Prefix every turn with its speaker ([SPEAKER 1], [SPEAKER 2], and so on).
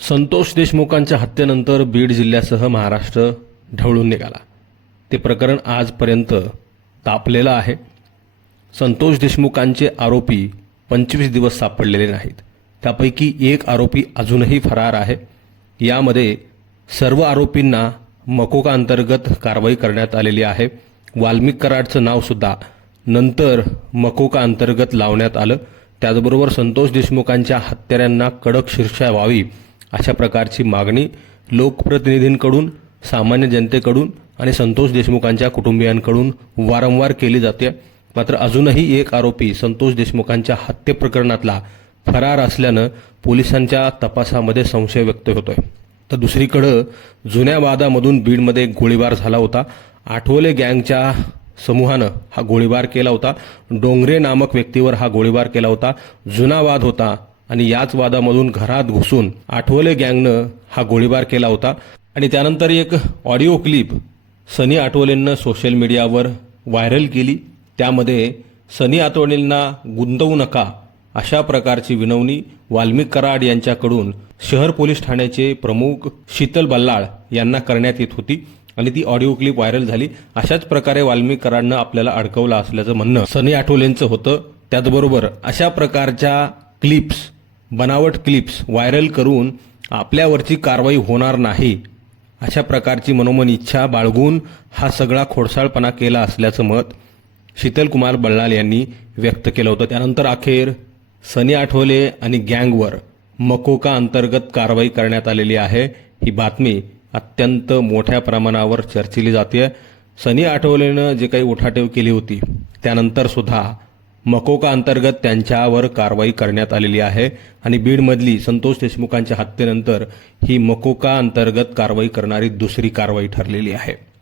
[SPEAKER 1] संतोष देशमुखांच्या हत्येनंतर बीड जिल्ह्यासह महाराष्ट्र ढवळून निघाला. ते प्रकरण आजपर्यंत तापलेलं आहे. संतोष देशमुखांचे आरोपी पंचवीस दिवस सापडलेले नाहीत. त्यापैकी एक आरोपी अजूनही फरार आहे. यामध्ये सर्व आरोपींना मकोका अंतर्गत कारवाई करण्यात आलेली आहे. वाल्मिक कराडचं नावसुद्धा नंतर मकोका अंतर्गत लावण्यात आलं. त्याचबरोबर संतोष देशमुखांच्या हत्याऱ्यांना कडक शिक्षा व्हावी अशा प्रकारची मागणी लोकप्रतिनिधींकडून सामान्य जनतेकडून आणि संतोष देशमुखांच्या कुटुंबियांकडून वारंवार केली जाते. मात्र अजूनही एक आरोपी संतोष देशमुखांच्या हत्ये प्रकरणातला फरार असल्यानं पोलिसांच्या तपासामध्ये संशय व्यक्त होतोय. तर दुसरीकडं जुन्या वादामधून बीडमध्ये गोळीबार झाला होता. आठवले गँगच्या समूहानं हा गोळीबार केला होता. डोंगरे नामक व्यक्तीवर हा गोळीबार केला होता. जुना वाद होता. आणि याच वादामधून घरात घुसून आठवले गँगनं हा गोळीबार केला होता. आणि त्यानंतर एक ऑडिओ क्लिप सनी आठवलेंनं सोशल मीडियावर व्हायरल केली. त्यामध्ये सनी आठवलेंना गुंतवू नका अशा प्रकारची विनवणी वाल्मिक कराड यांच्याकडून शहर पोलीस ठाण्याचे प्रमुख शीतल बल्लाळ यांना करण्यात येत होती. आणि ती ऑडिओ क्लिप व्हायरल झाली. अशाच प्रकारे वाल्मिक कराडनं आपल्याला अडकवलं असल्याचं म्हणणं सनी आठवलेंचं होतं. त्याचबरोबर अशा प्रकारच्या क्लिप्स बनावट क्लिप्स व्हायरल करून आपल्यावरची कारवाई होणार नाही अशा प्रकारची मनोमन इच्छा बाळगून हा सगळा खोडसाळपणा केला असल्याचं मत शीतलकुमार बल्लाल यांनी व्यक्त केलं होतं. त्यानंतर अखेर सनी आठवले आणि गँगवर मकोका अंतर्गत कारवाई करण्यात आलेली आहे. ही बातमी अत्यंत मोठ्या प्रमाणावर चर्चिली जाते सनी आठवलेनं जे काही उठाटेव केली होती त्यानंतर सुद्धा मकोका अंतर्गत त्यांच्यावर कारवाई करण्यात आलेली आहे आणि बीडमधली संतोष देशमुखांच्या हत्येनंतर ही मकोका अंतर्गत कारवाई करणारी दुसरी कारवाई ठरलेली आहे.